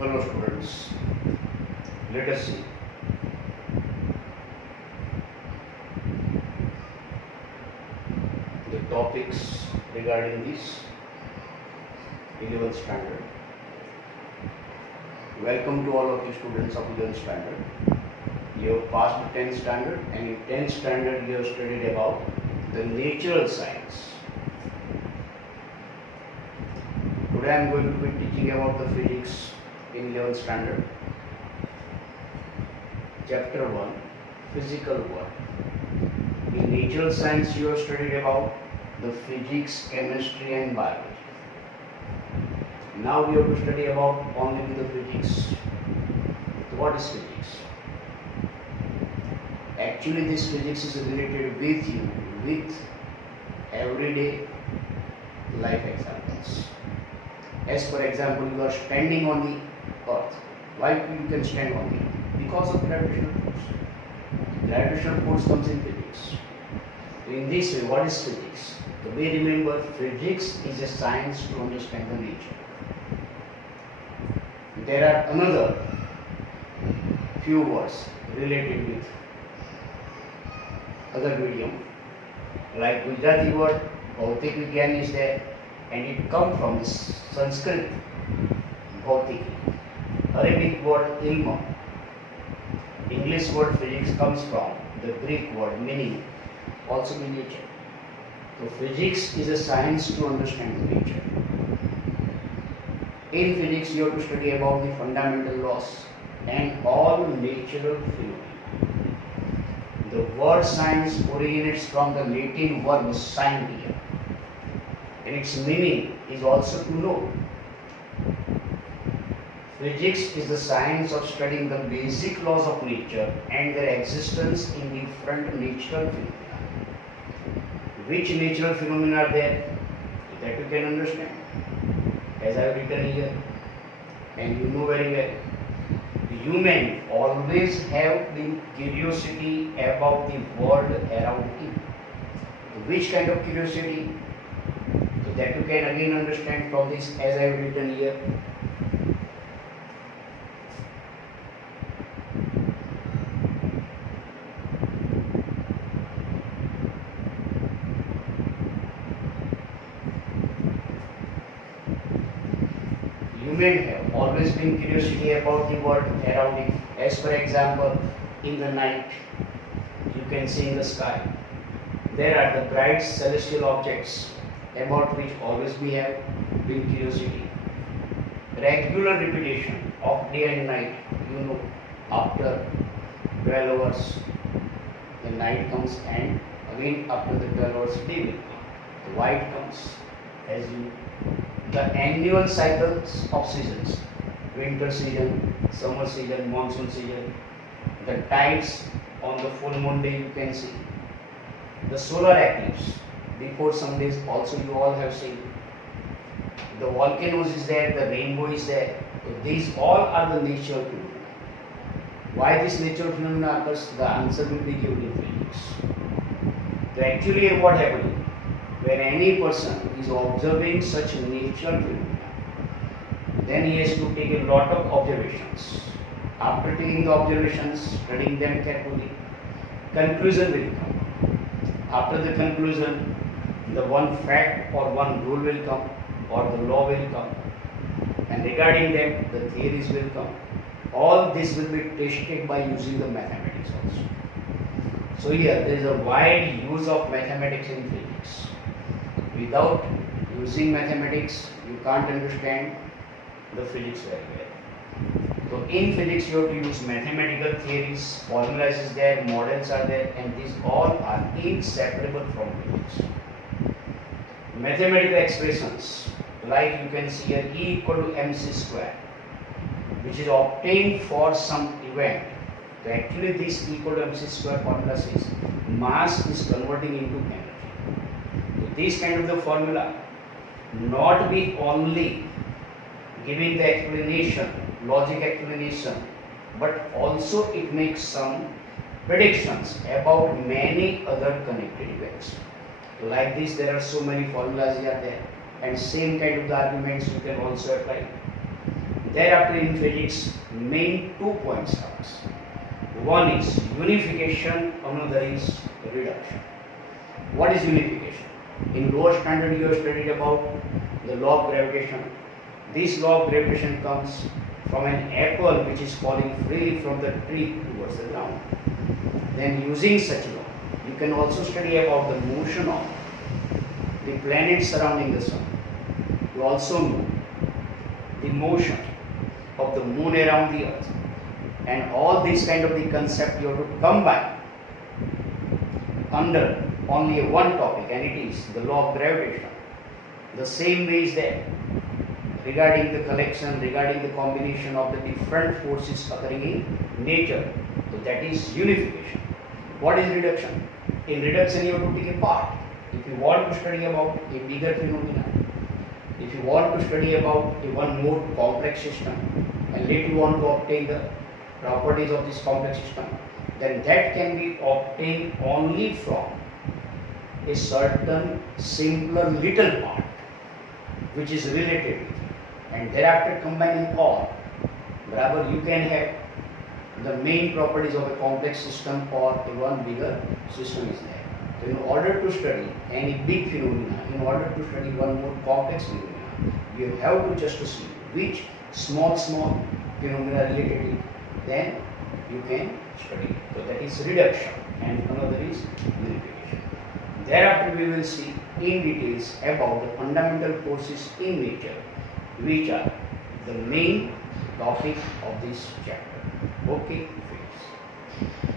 Hello students, let us see the topics regarding this 11th standard. Welcome to all of the students of 11th standard. You have passed 10th standard, and in 10th standard you have studied about the natural science. Today I am going to be teaching about the physics in 11th standard. Chapter 1, Physical World. In natural science you have studied about the physics, chemistry and biology. Now we have to study about only the physics. So what is physics? Actually this physics is related with you, with everyday life examples. As for example, you are standing on the earth. Why you can stand on the earth? Because of gravitational force. Gravitational force comes in physics. In this way, what is physics? So we remember, physics is a science to understand the nature. There are another few words related with other medium, like Gujarati word Bhautik Vigyan is there, and it comes from the Sanskrit Bhautik. Arabic word ilm. English word physics comes from the Greek word meaning also mean nature. So physics is a science to understand the nature. In physics you have to study about the fundamental laws and all natural phenomena. The word science originates from the Latin verb scientia, and its meaning is also to know. Physics is the science of studying the basic laws of nature and their existence in different natural phenomena. Which natural phenomena are there? That you can understand. As I have written here, and you know very well, human always have been curiosity about the world around him. Which kind of curiosity? So that you can again understand from this, as I have written here. Human have always been curiosity about the world around it. As for example, in the night, you can see in the sky, there are the bright celestial objects about which always we have been curiosity. Regular repetition of day and night, after 12 hours, the night comes, and again after the 12 hours, day will come. The white comes as you. The annual cycles of seasons, winter season, summer season, monsoon season, the tides on the full moon day you can see, the solar eclipse before some days also you all have seen, the volcanoes is there, the rainbow is there. So these all are the natural phenomena. Why this natural phenomena occurs? The answer will be given in physics. So actually what happened? When any person is observing such natural phenomena, then he has to take a lot of observations. After taking the observations, studying them carefully, conclusion will come. After the conclusion, the one fact or one rule will come, or the law will come, and regarding them, the theories will come. All this will be tested by using the mathematics also. So here, there is a wide use of mathematics in physics. Without using mathematics, you can't understand the physics very well. So in physics, you have to use mathematical theories, formulas is there, models are there, and these all are inseparable from physics. Mathematical expressions, like you can see here, E equal to mc square, which is obtained for some event. So actually this E equal to mc square formula says mass is converting into energy. This kind of the formula not be only giving the explanation, logic explanation, but also it makes some predictions about many other connected events. Like this, there are so many formulas here there, and same kind of the arguments you can also apply. Thereafter in physics, main 2 points comes. One is unification, another is reduction. What is unification? In lower standard you have studied about the law of gravitation. This law of gravitation comes from an apple which is falling freely from the tree towards the ground. Then using such law, you can also study about the motion of the planets surrounding the sun. You also know the motion of the moon around the earth, and all these kind of the concept you have to combine under only one topic, and it is the law of gravitation. The same way is there regarding the collection, regarding the combination of the different forces occurring in nature. So that is unification. What is reduction? In reduction you have to take a part. If you want to study about a bigger phenomena, if you want to study about a one more complex system, and later you want to obtain the properties of this complex system, then that can be obtained only from a certain simpler little part which is related with it, and thereafter combining all, rather you can have the main properties of a complex system or a one bigger system is there. So in order to study any big phenomena, in order to study one more complex phenomena, you have to just see which small phenomena related to it, then you can study. So that is reduction, and another is unification. Thereafter we will see in details about the fundamental forces in nature, which are the main topic of this chapter. Okay, friends.